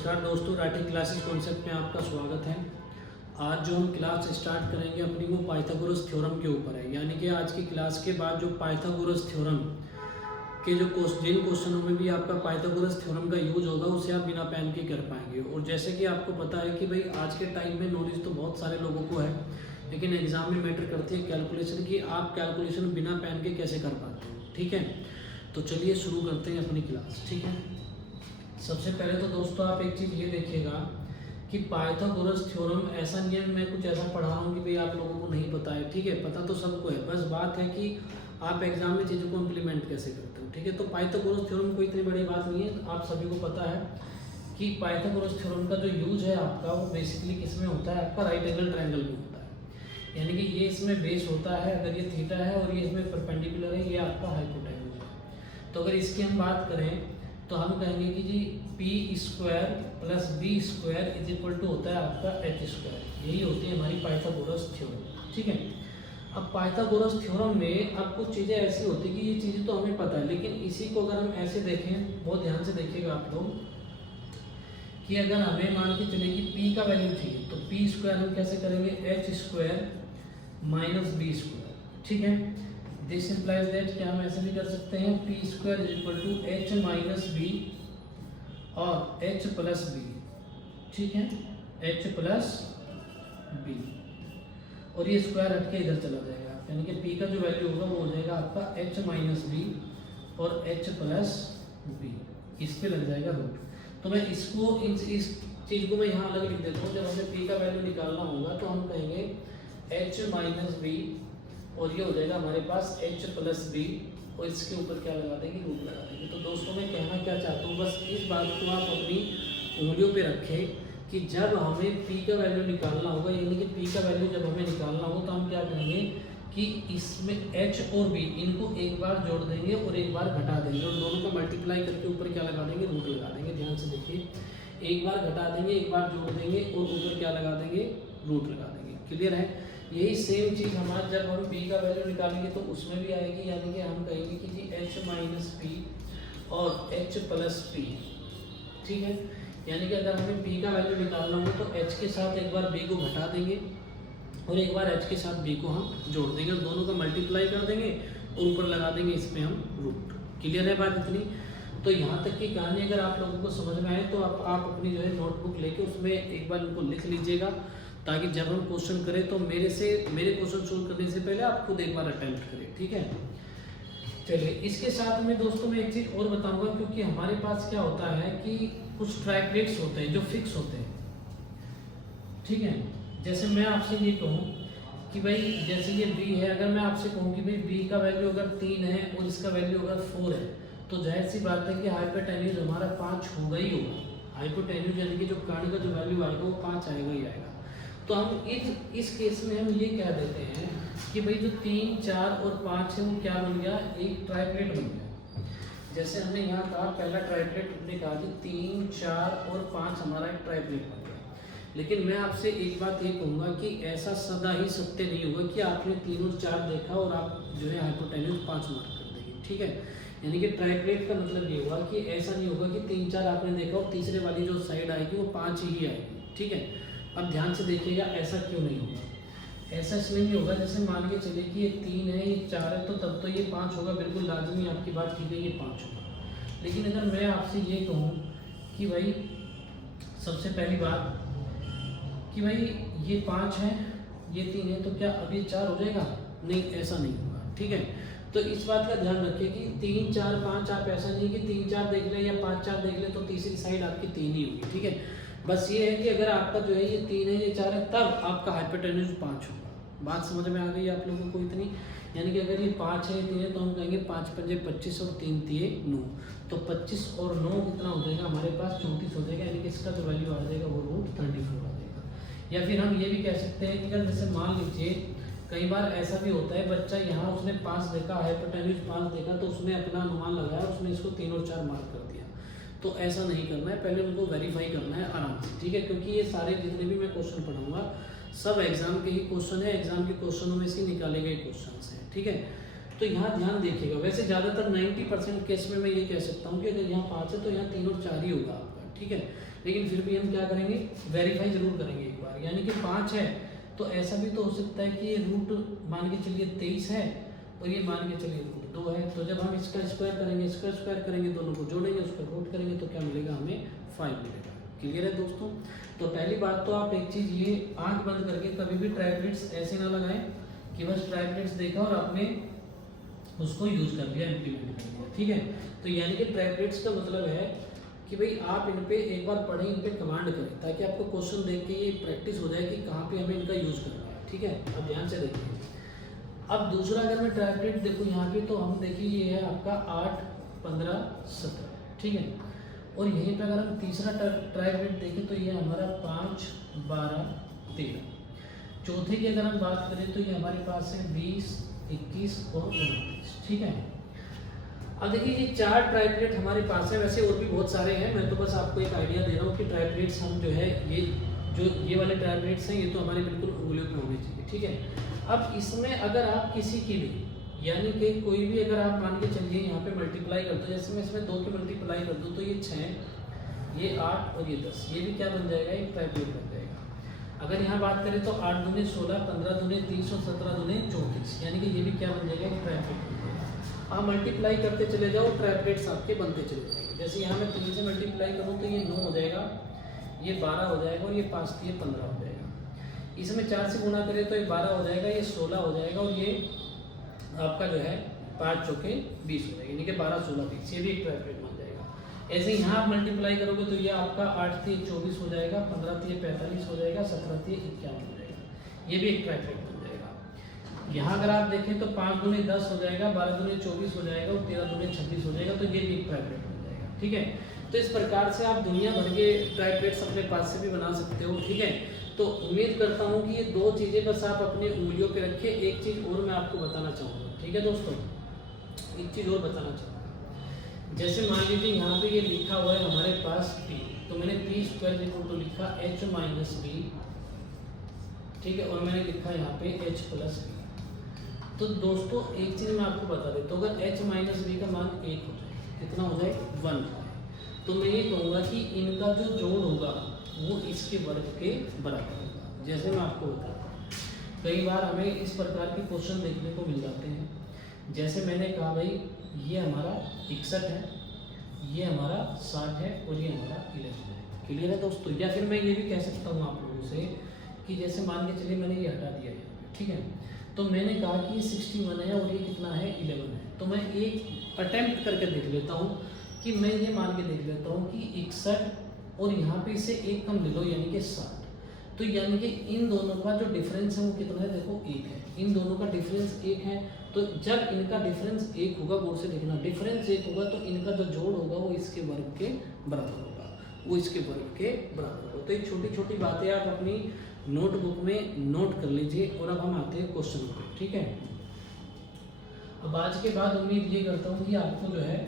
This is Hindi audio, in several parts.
नमस्कार दोस्तों, राइटिंग क्लासेस कॉन्सेप्ट में आपका स्वागत है। आज जो हम क्लास स्टार्ट करेंगे अपनी वो पाइथागोरस थ्योरम के ऊपर है। यानी कि आज की क्लास के बाद जो पाइथागोरस थ्योरम के जो जिन क्वेश्चनों में भी आपका पाइथागोरस थ्योरम का यूज होगा उसे आप बिना पेन के कर पाएंगे। और जैसे कि आपको पता है कि भाई आज के टाइम में नॉलेज तो बहुत सारे लोगों को है, लेकिन एग्जाम में मैटर करती है कैलकुलेशन की आप कैलकुलेशन बिना पेन के कैसे कर पाते हो। ठीक है, तो चलिए शुरू करते हैं अपनी क्लास। ठीक है, सबसे पहले तो दोस्तों आप एक चीज़ ये देखिएगा कि पाइथागोरस थ्योरम ऐसा नियम मैं कुछ ऐसा पढ़ा रहा हूँ कि भाई आप लोगों को नहीं पता है। ठीक है, पता तो सबको है, बस बात है कि आप एग्जाम में चीज़ों को इम्प्लीमेंट कैसे करते हो। ठीक है, तो पाइथागोरस थ्योरम कोई इतनी बड़ी बात नहीं है, आप सभी को पता है कि पाइथागोरस थ्योरम का जो यूज है आपका वो बेसिकली किस में होता है, आपका राइट एंगल ट्रायंगल में होता है। यानी कि ये इसमें बेस होता है, अगर ये थीटा है और ये इसमें परपेंडिकुलर है, ये आपका हाइपोटेन्यूज है। तो अगर इसकी हम बात करें तो हम कहेंगे कि जी P square plus B square is equal to होता है आपका एच स्क्वायर। यही होती है हमारी पाइथागोरस थ्योरम। ठीक है, अब पाइथागोरस थ्योरम में अब कुछ चीज़ें ऐसी होती है कि ये चीज़ें तो हमें पता है, लेकिन इसी को अगर हम ऐसे देखें, बहुत ध्यान से देखिएगा आप लोग, कि अगर हमें मान के चले कि पी का वैल्यू चाहिए तो पी स्क्वायर हम कैसे करेंगे, H square minus B square. ठीक है, दिस इम्प्लाइज दैट कि हम ऐसे भी कर सकते हैं P square is equal to H minus B और एच प्लस बी। ठीक है, एच प्लस बी और ये स्क्वायर हट के इधर चला जाएगा, यानी कि पी का जो वैल्यू होगा वो हो जाएगा आपका एच माइनस बी और एच प्लस बी, इस पे लग जाएगा रूट। तो मैं इसको इस चीज़ को मैं यहाँ अलग लिख देता हूँ। जब हमें पी का वैल्यू निकालना होगा तो हम कहेंगे एच माइनस बी और ये हो जाएगा हमारे पास एच प्लस बी और इसके ऊपर क्या लगा देंगे, रूट लगा देंगे। तो दोस्तों मैं कहना क्या चाहता हूँ, बस इस बात को आप अपनी उंगलियों पे रखें कि जब हमें p का वैल्यू निकालना होगा, यानी कि p का वैल्यू जब हमें निकालना हो तो हम क्या करेंगे कि इसमें h और b इनको एक बार जोड़ देंगे और एक बार घटा देंगे और दोनों का मल्टीप्लाई करके ऊपर क्या लगा देंगे, रूट लगा देंगे। ध्यान से देखिए, एक बार घटा देंगे, एक बार जोड़ देंगे और ऊपर क्या लगा देंगे, रूट लगा देंगे। क्लियर है? यही सेम चीज़ हमारा जब हम p का वैल्यू निकालेंगे तो उसमें भी आएगी, यानी कि हम कहेंगे कि जी h माइनस पी और h प्लस पी। ठीक है, यानी कि अगर हमें p का वैल्यू निकालना हो तो h के साथ एक बार b को घटा देंगे और एक बार h के साथ b को हम जोड़ देंगे और दोनों का मल्टीप्लाई कर देंगे और ऊपर लगा देंगे इस पे हम रूट। क्लियर है बात इतनी? तो यहाँ तक की कहानी अगर आप लोगों को समझ में आए तो आप अपनी जो है नोटबुक लेके उसमें एक बार उनको लिख लीजिएगा, ताकि जब हम क्वेश्चन करें तो मेरे क्वेश्चन सोल्व करने से पहले आप खुद एक बार अटेम्प्ट करें। ठीक है, चलिए इसके साथ में दोस्तों मैं एक चीज़ और बताऊंगा, क्योंकि हमारे पास क्या होता है कि कुछ ट्राइप्लेट्स होते हैं जो फिक्स होते हैं। ठीक है, जैसे मैं आपसे ये कहूँ कि भाई जैसे ये b है, अगर मैं आपसे कहूँ कि भाई b का वैल्यू अगर 3 है और इसका वैल्यू अगर 4 है तो जाहिर सी बात है कि हाइपोटेन्यूज हमारा 5 होगा ही होगा। हाइपोटेन्यूज यानी कि जो कर्ण का जो वैल्यू आएगा वो 5 आएगा ही आएगा। तो हम इस केस में हम ये कह देते हैं कि भाई जो 3, 4 और 5 है वो क्या बन गया, एक ट्राइप्लेट बन गया। जैसे हमने यहाँ कहा पहला ट्राइप्लेट हमने कहा कि 3, 4 और 5 हमारा एक ट्राइप्लेट बन गया। लेकिन मैं आपसे एक बात ये कहूँगा कि ऐसा सदा ही सत्य नहीं होगा कि आपने 3 और 4 देखा और आप जो है हाइपोटेन्यूज 5 मार्क कर देंगे। ठीक है, यानी कि ट्राइप्लेट का मतलब ये हुआ कि ऐसा नहीं होगा कि 3, 4 आपने देखा और तीसरे वाली जो साइड आएगी वो 5 ही आएगी। ठीक है, अब ध्यान से देखिएगा ऐसा क्यों नहीं होगा। ऐसा इसलिए नहीं होगा, जैसे मान के चलिए कि ये 3 है, ये 4 है, तो तब तो ये 5 होगा, बिल्कुल लाजमी, आपकी बात ठीक है, ये 5 होगा। लेकिन अगर मैं आपसे ये कहूँ कि भाई सबसे पहली बात कि भाई ये 5 है, ये 3 है, तो क्या अब ये 4 हो जाएगा? नहीं, ऐसा नहीं होगा। ठीक है, तो इस बात का ध्यान रखिए कि 3, 4, 5 आप ऐसा नहीं कि 3, 4 देख लें या 5, 4 देख लें तो तीसरी साइड आपकी 3 ही होगी। ठीक है, बस ये है कि अगर आपका जो है ये 3 है, ये 4 है, तब आपका हाइपोटेन्यूज 5 होगा। बात समझ में आ गई आप लोगों को इतनी? यानी कि अगर ये 5 है, 3 है, तो हम कहेंगे 5 पंजे 25 और 3 तिये 9, तो 25 और 9 कितना हो जाएगा हमारे पास, 34 हो जाएगा। यानी कि इसका जो वैल्यू आ जाएगा वो रूट 34 आ जाएगा। या फिर हम ये भी कह सकते हैं कि अगर जैसे मान लीजिए कई बार ऐसा भी होता है, बच्चा यहाँ उसने 5 देखा, हाइपोटेन्यूज 5 देखा, तो उसने अपना अनुमान लगाया, उसने इसको 3 और 4 मार्क कर दिया। तो ऐसा नहीं करना है, पहले उनको वेरीफाई करना है आराम से। ठीक है, क्योंकि ये सारे जितने भी मैं क्वेश्चन पढ़ाऊंगा सब एग्जाम के ही क्वेश्चन है, एग्जाम के क्वेश्चनों में से निकाले गए क्वेश्चन हैं। ठीक है, तो यहाँ ध्यान देखिएगा। वैसे ज़्यादातर 90% केस में मैं ये कह सकता हूँ कि अगर यहाँ 5 है तो यहाँ 3 और 4 ही होगा आपका। ठीक है, लेकिन फिर भी हम क्या करेंगे, वेरीफाई जरूर करेंगे एक बार। यानी कि 5 है तो ऐसा भी तो हो सकता है कि ये रूट मान के चलिए 23 है और ये मान के चलिए रूट 2 है। तो जब हम इसका स्क्वायर करेंगे, इसका स्क्वायर करेंगे, दोनों को जोड़ेंगे, उसका रूट करेंगे तो क्या मिलेगा हमें 5 मिलेगा। क्लियर है दोस्तों। तो पहली बात तो आप एक चीज़ ये आंख बंद करके कभी भी ट्राइब्रेट्स ऐसे ना लगाएं कि बस ट्राइब्रेट्स देखा और आपने उसको यूज कर लिया, इम्प्लीमेंट कर लिया। ठीक है, तो यानी कि ट्राइब्रेट्स का मतलब है कि भाई आप इन पे एक बार पढ़ें, इन पे कमांड करें, ताकि आपको क्वेश्चन देख के ये प्रैक्टिस हो जाए कि कहाँ पे हमें इनका यूज करना है। ठीक है, अब ध्यान से देखिए। अब दूसरा अगर मैं ट्राइब्रेट देखूँ यहाँ पे, तो हम देखिए ये है आपका 8, 15, 17। ठीक है, और यहीं पे अगर हम तीसरा ट्राइब्रेट देखें तो ये हमारा 5, 12, 13। चौथे की अगर हम बात करें तो ये हमारे पास है 20, 21 और 29। ठीक है, अब देखिए ये 4 ट्राइब्रेट हमारे पास है। वैसे और भी बहुत सारे हैं, मैं तो बस आपको एक आइडिया दे रहा हूँ कि ट्राइब्रेट्स हम जो है ये वाले ट्राइब्रेट्स हैं, ये तो हमारे बिल्कुल उंगलियों में होने चाहिए। ठीक है, अब इसमें अगर आप किसी की भी यानी कि कोई भी अगर आप मान के चलिए यहाँ पे मल्टीप्लाई कर दो, जैसे मैं इसमें 2 की मल्टीप्लाई कर दूँ तो ये 6, ये 8 और ये 10, ये भी क्या बन जाएगा, एक ट्राइब्रेट बन जाएगा। अगर यहाँ बात करें तो 8 दूनी 16, 15 दूनी 30 और 17 दूनी 34, यानी कि ये भी क्या बन जाएगा, एक ट्राइब्रेट बन जाएगा। आप मल्टीप्लाई करते चले जाओ, ट्राइब्रेट्स आपके बनते चले जाएंगे। जैसे यहाँ मैं 3 से मल्टीप्लाई करूँ तो ये 9 हो जाएगा, ये 12 हो जाएगा और ये 5 से 15 हो जाएगा। इसमें 4 से गुणा करें तो ये 12 हो जाएगा, ये 16 हो जाएगा और ये आपका जो है 5 चौके 20 हो जाएगा, यानी कि 12, 16, 20, ये भी एक ट्राइब्रेट बन जाएगा। ऐसे यहाँ आप मल्टीप्लाई करोगे तो ये आपका 8 × 3 = 24 हो जाएगा, 15 × 3 = 45 हो जाएगा, 17 × 3 = 51 हो जाएगा, ये भी एक ट्राइब्रेट बन जाएगा। यहाँ अगर आप देखें तो 5 दूनी 10 हो जाएगा, 12 दूनी 24 हो जाएगा और 13 दूनी 26 हो जाएगा, तो ये भी एक ट्राइब्रेट बन जाएगा। ठीक है, तो इस प्रकार से आप दुनिया भर के ट्राइब्रेट्स अपने पास से भी बना सकते हो। ठीक है, तो उम्मीद करता हूँ कि ये 2 चीज़ें बस आप अपनी उंगलियों पे रखिए। एक चीज़ और मैं आपको बताना चाहूँगा। ठीक है दोस्तों, एक चीज़ और बताना चाहूँगा। जैसे मान लीजिए यहाँ पे ये लिखा हुआ है हमारे पास p, तो मैंने p² लिखा h - b। ठीक है, और मैंने लिखा यहाँ पे h + b। तो दोस्तों एक चीज़ मैं आपको बता देता हूँ, अगर h - b का मान 1 हो जाए, कितना हो जाए, 1 हो जाए, तो मैं ये कहूँगा कि इनका जो जोड़ होगा वो इसके वर्ग के बराबर होगा। जैसे मैं आपको बताता हूँ, कई बार हमें इस प्रकार के क्वेश्चन देखने को मिल जाते हैं। जैसे मैंने कहा भाई ये हमारा 61 है, ये हमारा 60 है और ये हमारा 11 है। क्लियर है दोस्तों। या फिर मैं ये भी कह सकता हूँ आप लोगों से कि जैसे मान के चलिए मैंने ये हटा दिया है, ठीक है, तो मैंने कहा कि ये 61 है और ये कितना है, 11 है। तो मैं एक अटेम्प्ट करके देख लेता हूँ कि मैं ये मान के देख लेता हूँ कि 61 और यहाँ पे इसे 1 कम ले लो, यानी कि 60। तो यानी कि इन दोनों का जो डिफरेंस है वो कितना है, देखो 1 है। इन दोनों का डिफरेंस 1 है, तो जब इनका डिफरेंस 1 होगा, बोर्ड से देखना, डिफरेंस 1 होगा तो इनका जो जोड़ होगा वो इसके वर्ग के बराबर होगा, वो इसके वर्ग के बराबर होगा। तो ये छोटी छोटी बातें आप अपनी नोटबुक में नोट कर लीजिए। और अब हम आते हैं क्वेश्चन पे। ठीक है, अब आज के बाद उम्मीद ये करता हूँ कि आपको जो है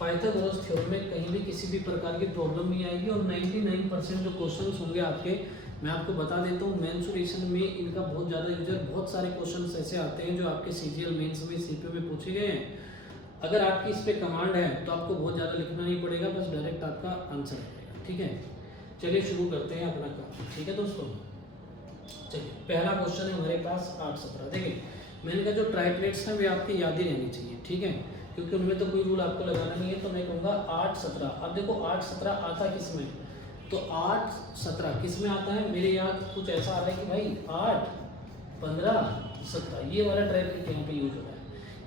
पाइथागोरस थ्योरम में कहीं भी किसी भी प्रकार की प्रॉब्लम नहीं आएगी। और 99% जो क्वेश्चंस होंगे आपके, मैं आपको बता देता हूँ, मेंसुरेशन में इनका बहुत ज़्यादा यूजर, बहुत सारे क्वेश्चंस ऐसे आते हैं जो आपके सीजीएल मेंस में, सीपीयू में पूछे गए हैं। अगर आपकी इस पे कमांड है तो आपको बहुत ज़्यादा लिखना नहीं पड़ेगा, बस डायरेक्ट आपका आंसर आएगा। ठीक है, चलिए शुरू करते हैं अपना काम। ठीक है दोस्तों, चलिए पहला क्वेश्चन है हमारे पास 8, 17। देखिए मैंने कहा जो ट्राइप्लेट्स हैं वे आपकी याद ही रहनी चाहिए। ठीक है, क्योंकि उनमें तो कोई रूल आपको लगाना नहीं है। तो मैं कहूँगा 8, 17। अब देखो 8, 17 आता किस में, तो 8, 17 किस में आता है, मेरे याद कुछ ऐसा आ रहा है कि भाई 8, 15, 17 ये वाला ट्राइप्लेट यहाँ पे यूज हो रहा है।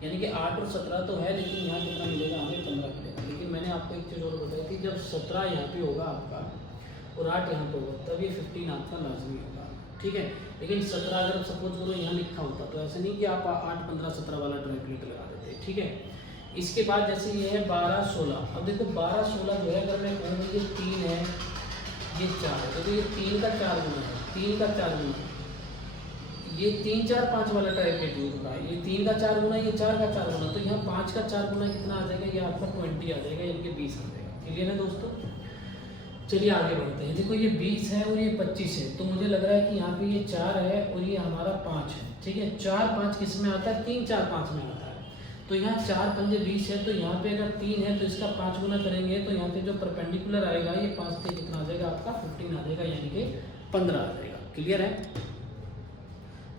यानी कि 8 और 17 तो है, लेकिन यहाँ कितना मिलेगा हमें, 15 मिलेगा। लेकिन मैंने आपको एक चीज़ और बताई थी, जब 17 यहाँ पे होगा आपका और 8 यहाँ पे होगा, तब ये 15 आपका लाजमी होगा। ठीक है, लेकिन 17 अगर सपोज करो यहाँ लिखा होता तो ऐसा नहीं कि आप 8, 15, 17 वाला ट्राइप्लेट लगा देते। ठीक है, इसके बाद जैसे ये है 12, 16। अब देखो 12, 16 जो है, अगर मैं कहूँ ये 3 है, ये 4 है, तो ये 3 का 4 गुना है, 3 का 4 गुना है, ये 3, 4, 5 वाला ट्राइप्लेट यूज होगा। ये 3 का 4 गुना, ये 4 का 4 गुना, तो यहाँ 5 का 4 गुना कितना आ जाएगा, ये आपका 20 आ जाएगा, यानी कि 20 आ जाएगा। क्लियर है दोस्तों। चलिए आगे बढ़ते हैं। देखो ये 20 है और ये 25 है, तो मुझे लग रहा है कि यहाँ पे ये 4 है और ये हमारा 5 है। ठीक है, 4, 5 किस में आता है, 3, 4, 5 में आता है। तो यहाँ 4 पंजे 20 है, तो यहाँ पे अगर 3 है तो इसका 5 गुना करेंगे तो यहाँ पे जो परपेंडिकुलर आएगा ये 5 से कितना आ जाएगा आपका 15 आ जाएगा, यानी कि 15 आ जाएगा। क्लियर है?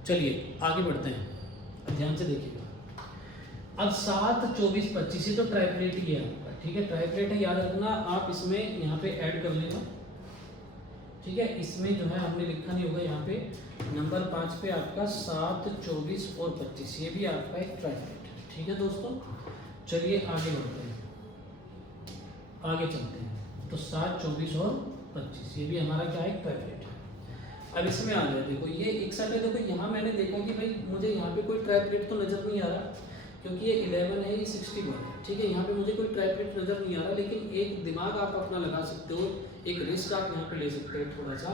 चलिए आगे बढ़ते हैं, अब ध्यान से देखिएगा। अब 7, 24, 25 ये तो ट्राइप्लेट ही है आपका, ठीक है, ट्राइप्लेट है, याद रखना आप इसमें यहाँ पे ऐड कर लेना, ठीक है। इसमें जो है हमने लिखा नहीं होगा, यहाँ पे नंबर 5 पे आपका 7, 24 और 25 ये भी आपका एक ट्राइप्लेट है, ठीक है दोस्तों। चलिए आगे बढ़ते हैं, आगे चलते हैं। तो 7, 24 और 25 ये भी हमारा क्या है, ट्राइप्लेट है। अब इसमें आ जाए, देखो ये एक साइड है, देखो यहाँ मैंने देखा कि भाई मुझे यहाँ पे कोई ट्राइप्लेट तो नजर नहीं आ रहा, क्योंकि ये 11 है, ये 61 है, ठीक है। यहाँ पे मुझे कोई ट्राइप्लेट नजर नहीं आ रहा, लेकिन एक दिमाग आप अपना लगा सकते हो, एक रिस्क आप यहाँ पे ले सकते हो थोड़ा सा,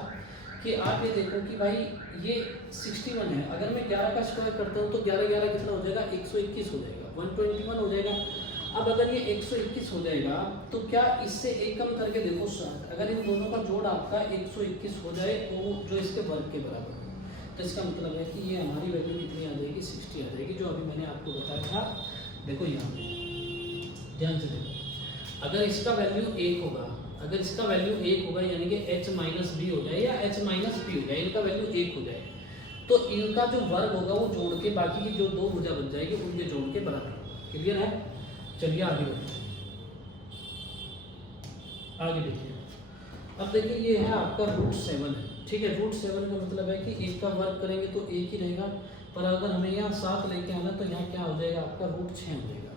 कि आप ये देखो कि भाई ये 61 है, अगर मैं 11 का स्क्वायर करता हूँ तो 11 11 कितना हो जाएगा, 121 हो जाएगा, 121 हो जाएगा। अब अगर ये 121 हो जाएगा तो क्या इससे एक कम करके देखो 7, अगर इन दोनों का जोड़ आपका 121 हो जाए तो जो इसके वर्ग के बराबर हो, तो इसका मतलब है कि ये हमारी वैल्यू कितनी आ जाएगी, 60 आ जाएगी, जो अभी मैंने आपको बताया था। देखो यहाँ पे ध्यान से देखो, अगर इसका वैल्यू 1 होगा, अगर इसका वैल्यू 1 होगा यानी कि h माइनस बी हो जाए या h माइनस पी हो जाए, इनका वैल्यू 1 हो जाए, तो इनका जो वर्ग होगा वो जोड़ के बाकी की जो दो भुजा बन जाएगी उनके जोड़ के बराबर होगा। क्लियर है? चलिए आगे बढ़ते हैं, आगे देखिए। अब देखिए ये है आपका √7 है, ठीक है। √7 का मतलब है कि एक का वर्ग करेंगे तो एक ही रहेगा, पर अगर हमें यहाँ 7 लेके आना तो यहाँ क्या हो जाएगा आपका √6 हो जाएगा,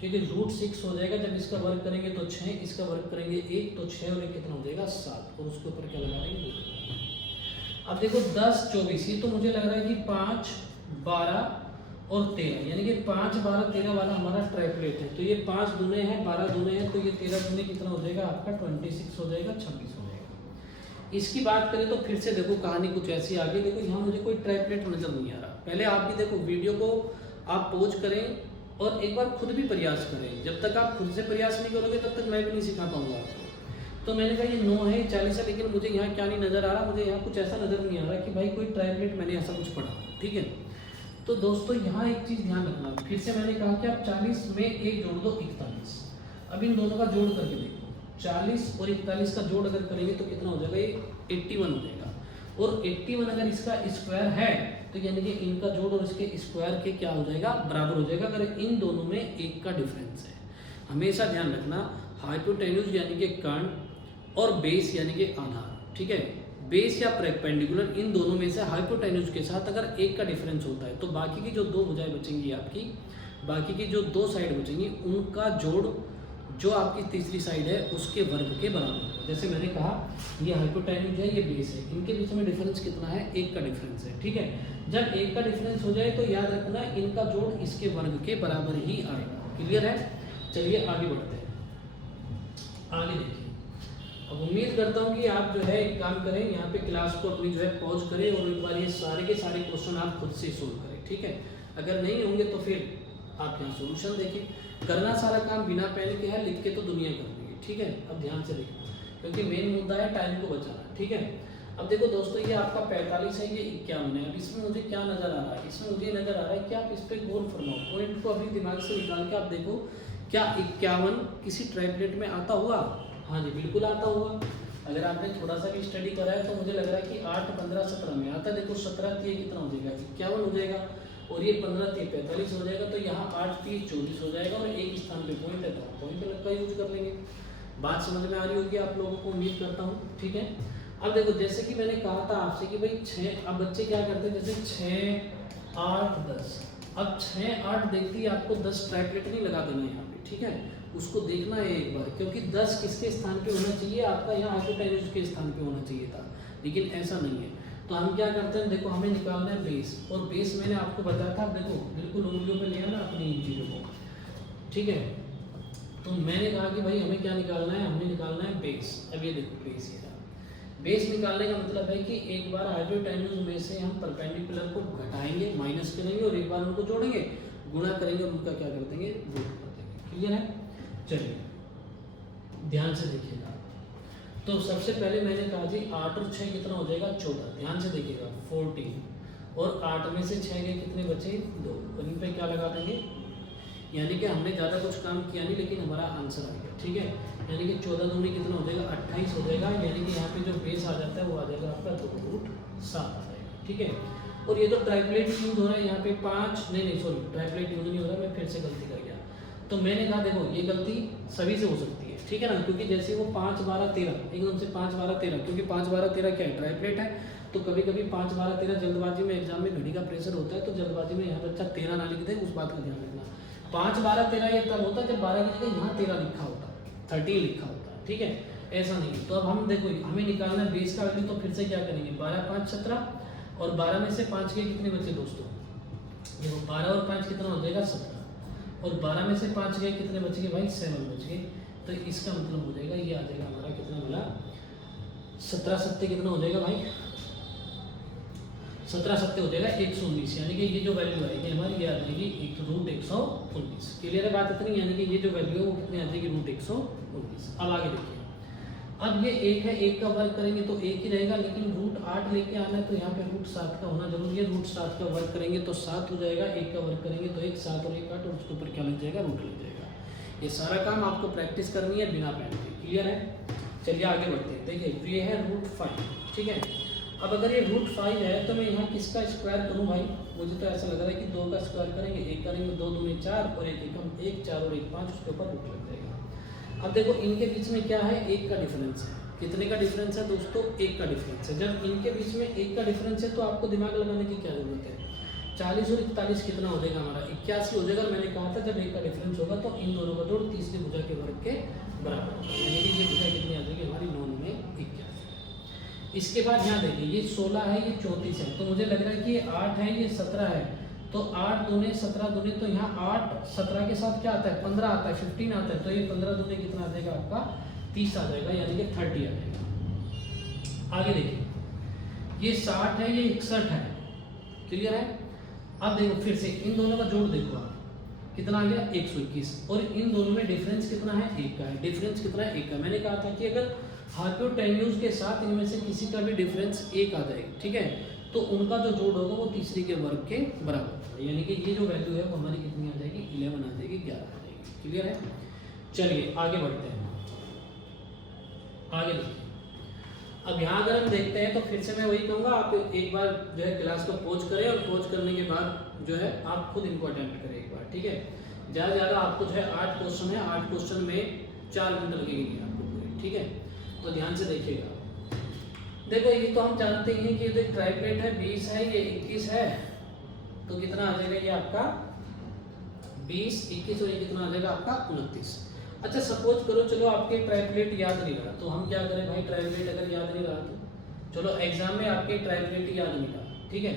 क्योंकि √6 हो जाएगा, जब इसका वर्ग करेंगे तो 6, इसका वर्ग करेंगे 1, तो 6 और 1 कितना हो जाएगा 7, और उसके ऊपर क्या लगा देंगे 2। अब देखो 10, 24 ये तो मुझे लग रहा है कि 5, 12 और 13, यानी कि 5, 12, 13 वाला हमारा ट्राइप्लेट है, तो ये 5 दूने हैं, 12 दूने हैं, तो ये 13 दूने कितना हो जाएगा आपका 26 हो जाएगा, 26 हो जाएगा। इसकी बात करें तो फिर से देखो कहानी कुछ ऐसी आ गई। देखो यहाँ मुझे कोई ट्राइप्लेट नजर नहीं आ रहा, पहले आप भी देखो वीडियो को आप पॉज करें और एक बार खुद भी प्रयास करें, जब तक आप खुद से प्रयास नहीं करोगे तब तक मैं भी नहीं सिखा पाऊंगा आपको। तो मैंने कहा ये 9 है, 40 है, लेकिन मुझे यहाँ क्या नहीं नजर आ रहा, मुझे यहाँ कुछ ऐसा नजर नहीं आ रहा कि भाई कोई ट्राइप्लेट मैंने ऐसा कुछ पढ़ा, ठीक है। तो दोस्तों यहाँ एक चीज ध्यान रखना, फिर से मैंने कहा कि आप 40 में एक जोड़ दो 41, अब इन दोनों का जोड़ करके देखो, 40 और 41 का जोड़ अगर करेंगे तो कितना हो जाएगा, ये 81 हो जाएगा, और 81 अगर इसका स्क्वायर है तो यानी कि इनका जोड़ और इसके स्क्वायर के क्या हो जाएगा, बराबर हो जाएगा, अगर इन दोनों में एक का डिफरेंस है। हमेशा ध्यान रखना, हाइपोटेन्यूज यानी कि कर्ण और बेस यानी कि आधार, ठीक है, बेस या परपेंडिकुलर, इन दोनों में से हाइपोटेन्यूज के साथ अगर एक का डिफरेंस होता है तो बाकी की जो दो भुजाएं बचेंगी आपकी, बाकी की जो दो साइड बचेंगी उनका जोड़ जो आपकी तीसरी साइड है उसके वर्ग के बराबर होगा। जैसे मैंने कहा ये हाइपोटेन्यूज है, ये बेस है, इनके बीच में डिफरेंस कितना है, एक का डिफरेंस है, ठीक है। जब एक का डिफरेंस हो जाए तो याद रखना इनका जोड़ इसके वर्ग के बराबर ही आएगा। क्लियर है? चलिए आगे बढ़ते हैं, आगे देखिए। अब उम्मीद करता हूँ कि आप जो है एक काम करें, यहाँ पे क्लास को अपनी जो है पॉज करें और एक बार ये सारे के सारे क्वेश्चन आप खुद से सोल्व करें, ठीक है। अगर नहीं होंगे तो फिर आप यहाँ सोल्यूशन देखें, करना सारा काम बिना पेन के है, लिख के तो दुनिया कर देगी, ठीक है। अब ध्यान से देखो, क्योंकि मेन मुद्दा है टाइम को बचाना, ठीक है। अब देखो दोस्तों ये आपका 45 है, ये 51 है। अब इसमें मुझे क्या नजर आ रहा है, इसमें मुझे नजर आ रहा है कि आप इस पर गौर फरमाओ, पॉइंट को अभी दिमाग से निकाल के आप देखो, क्या 51 किसी ट्राइप्लेट में आता हुआ? हाँ जी बिल्कुल आता हुआ। अगर आपने थोड़ा सा भी स्टडी करा है तो मुझे लग रहा है कि 8, 15, 17 में आता है। देखो 17 3 कितना हो जाएगा, 51 हो जाएगा, और ये 15 3 45 हो जाएगा, तो यहाँ 8 3 24 हो जाएगा, और एक स्थान पे पॉइंट है तो पॉइंट का यूज कर लेंगे। बात समझ में आ रही होगी आप लोगों को, उम्मीद करता हूँ, ठीक है। अब देखो जैसे कि मैंने कहा था आपसे कि भाई 6, अब बच्चे क्या करते हैं, जैसे 6, 8, 10, अब 6, 8 देखते ही आपको 10 ट्राइप्लेट नहीं लगा देना यहाँ पे, ठीक है, उसको देखना है एक बार, क्योंकि 10 किसके स्थान पे होना चाहिए, आपका यहाँ हाइपोटेन्यूज के स्थान पे होना चाहिए था, लेकिन ऐसा नहीं है। तो हम क्या करते हैं, देखो हमें निकालना है बेस, और बेस मैंने आपको बताया था, देखो बिल्कुल उंगलियों पे लिया ना अपनी इन चीज़ों को, ठीक है। तो मैंने कहा कि भाई हमें क्या निकालना है, हमें निकालना है बेस। अब ये देखो बेस, ये बेस निकालने का मतलब है कि एक बार हाइपोटेन्यूज में से हम परपेंडिकुलर को घटाएंगे, माइनस करेंगे, और एक बार उनको जोड़ेंगे, गुणा करेंगे, और उनका क्या कर देंगे, रूट कर देंगे। क्लियर है? चलिए ध्यान से देखिएगा। तो सबसे पहले मैंने कहा जी 8 और 6 कितना हो जाएगा, 14। ध्यान से देखिएगा 14, और 8 में से 6 के कितने बचे, 2, और इन पे क्या लगा देंगे, यानी कि हमने ज़्यादा कुछ काम किया नहीं, लेकिन हमारा आंसर आ गया। ठीक है, यानी कि 14 दूनी कितना हो जाएगा 28 हो जाएगा। यानी कि यहाँ पे जो बेस आ जाता है वो आ जाएगा आपका 2√7 आ जाएगा। ठीक है, और ये तो ट्राइप्लेट यूज हो रहा है यहाँ पे 5 नहीं सॉरी ट्राइप्लेट यूज नहीं हो रहा है, मैं फिर से गलती कर गया। तो मैंने कहा देखो ये गलती सभी से हो सकती है, ठीक है ना, क्योंकि जैसे वो 5 12 13 एकदम से 5 12 13, क्योंकि 5 12 13 क्या है ट्राइप्लेट है, तो कभी कभी 5 12 13 जल्दबाजी में एग्जाम में घड़ी का प्रेशर होता है, तो जल्दबाजी में यहाँ बच्चा 13 ना लिख दे, उस बात का ध्यान रखना। 5 12 13 ये तब होता है जब 12 की जगह यहाँ 13 लिखा होता है, 13 लिखा होता है। ठीक है, ऐसा नहीं। तो अब हम देखो हमें निकालना है बेस का वैल्यू, तो फिर से क्या करेंगे 12 5 17 और 12 में से 5 के कितने बचे दोस्तों, देखो 12 और 5 कितना हो जाएगा 17, और 12 में से 5 गए कितने बच गए भाई 7 बच गए। तो इसका मतलब हो जाएगा ये आ जाएगा हमारा कितना मिला 17 सत्ते कितना हो जाएगा भाई 17 सत्ते हो जाएगा 119। यानी कि ये जो वैल्यू आएगी हमारी ये आ जाएगी √119। क्लियर है बात इतनी, यानी कि ये जो वैल्यू है वो कितनी आ जाएगी √119। अब आगे देखिए, अब ये 1 है, 1 का वर्क करेंगे तो 1 ही रहेगा, लेकिन √8 लेके आना है तो यहाँ पे √7 का होना जरूरी है। √7 का वर्क करेंगे तो 7 हो जाएगा, 1 का वर्क करेंगे तो 1 7 और 1 8 और उसके ऊपर क्या लग जाएगा रूट लग जाएगा। ये सारा काम आपको प्रैक्टिस करनी है बिना पेन के। क्लियर है, चलिए आगे बढ़ते हैं। देखिए ये है √5, ठीक है। अब अगर ये √5 है तो मैं यहाँ किसका स्क्वायर करूँ भाई, मुझे तो ऐसा लग रहा है कि 2 का स्क्वायर करेंगे, 1 करेंगे 2 दूनी 4 और 1 एकम 1 4 और 1 5 उसके ऊपर रूट लग जाएगा। अब देखो इनके बीच में क्या है 1 का डिफरेंस है। कितने का डिफरेंस है दोस्तों 1 का डिफरेंस है। जब इनके बीच में 1 का डिफरेंस है तो आपको दिमाग लगाने की क्या जरूरत है, 40 और 41 कितना हो जाएगा हमारा 81 हो जाएगा। मैंने कहा था जब 1 का डिफरेंस होगा तो इन दोनों का जोड़ तीसरी भुजा के वर्ग के बराबर होगा, यानी कि ये भुजा कितनी आ जाएगी हमारी 9 में 81। इसके बाद यहाँ देखिए ये 16 है ये 34 है, तो मुझे लग रहा है कि ये 8 है ये 17 है, तो 8 दूने 17 दूने, तो यहाँ 8 17 के साथ क्या आता है 15 आता है 15 आता है, तो ये 15 दूने कितना आ जाएगा आपका 30 आ जाएगा, यानी कि 30 आ जाएगा। आगे देखिए ये 60 है ये 61 है। क्लियर है। अब देखो फिर से इन दोनों का जोड़ देखो आप कितना आ गया 121, और इन दोनों में डिफरेंस कितना है 1 का है। डिफरेंस कितना है 1 का। मैंने कहा था कि अगर हाइपोटेन्यूज के साथ इनमें से किसी का भी डिफरेंस 1 आ जाए, ठीक है, तो उनका जो जोड़ होगा वो तीसरी के वर्ग के बराबर होगा, यानी कि ये जो वैल्यू है वो हमारी कितनी आ जाएगी 11 आ जाएगी, 11 आ जाएगी। क्लियर है। चलिए आगे बढ़ते हैं। आगे देखिए, अब यहाँ अगर हम देखते हैं तो फिर से मैं वही कहूँगा आप एक बार जो है क्लास को पॉज करें, और पॉज करने के बाद जो है आप खुद इनको अटेम्प्ट करें एक बार, ठीक है। ज़्यादा ज़्यादा आपको जो है 8 क्वेश्चन है, 8 क्वेश्चन में 4 मिनट लगेंगे आपको पूरे, ठीक है। तो ध्यान से देखिएगा। देखो ये तो हम जानते ही हैं कि ये ट्राइप्लेट है 20 है ये 21 है, तो कितना आ जाएगा ये आपका 20 21 और ये कितना आ जाएगा आपका 29। अच्छा सपोज करो चलो आपके ट्राइप्लेट याद नहीं रहा, तो हम क्या करें भाई, ट्राइप्लेट अगर याद नहीं रहा तो चलो एग्जाम में आपके ट्राइप्लेट याद नहीं रहा, ठीक है।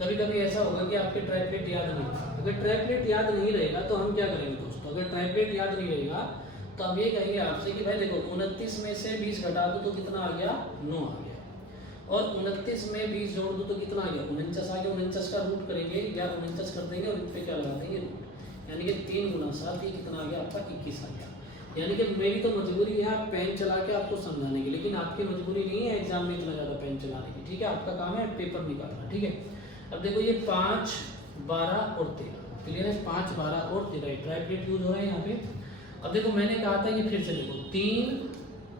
कभी कभी ऐसा होगा कि आपके ट्राइप्लेट याद नहीं रहा। अगर ट्राइप्लेट याद नहीं रहेगा तो हम क्या करेंगे दोस्तों, अगर ट्राइप्लेट याद नहीं रहेगा तो हम ये कहेंगे आपसे कि भाई देखो 29 में से 20 घटा दो तो कितना आ गया 9 आ गया, और 29 में 20 जोड़ दो तो कितना आ गया 49 आ गया। 49 का रूट करेंगे या 49 कर देंगे और इन पे क्या लगा देंगे रूट, यानी कि 3 गुना 7 ये कितना आ गया आपका 21 आ गया। यानी कि मेरी तो मजबूरी है आप पेन चला के आपको समझाने की, लेकिन आपकी मजबूरी नहीं है एग्जाम में इतना ज़्यादा पेन चलाने की, ठीक है। आपका काम है पेपर निकालना, ठीक है। अब देखो ये 5 12 और 13 क्लियर है, 5 12 और 13 ट्राइप्लेट यूज हो रहा है यहाँ पे। अब देखो मैंने कहा था ये फिर से देखो 3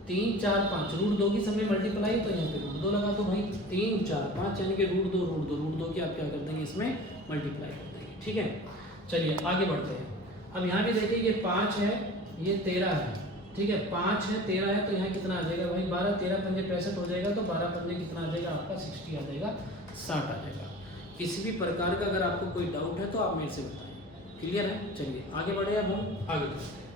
3 4 5 √2 की समय मल्टीप्लाई, तो यहाँ पे √2 लगा दो भाई, 3 4 5 यानी कि √2 की आप क्या कर देंगे इसमें मल्टीप्लाई कर देंगे, ठीक है। चलिए आगे बढ़ते हैं। अब यहाँ भी देखिए ये 5 है ये 13 है, ठीक है, 5 है 13 है, तो यहाँ कितना आ जाएगा भाई 12 13 पंजे 65 हो जाएगा, तो 12 पंजे कितना आ जाएगा आपका 60 आ जाएगा, 60 आ जाएगा। किसी भी प्रकार का अगर आपको कोई डाउट है तो आप मेरे से बताइए। क्लियर है। चलिए आगे बढ़े, अब हम आगे बढ़ते हैं।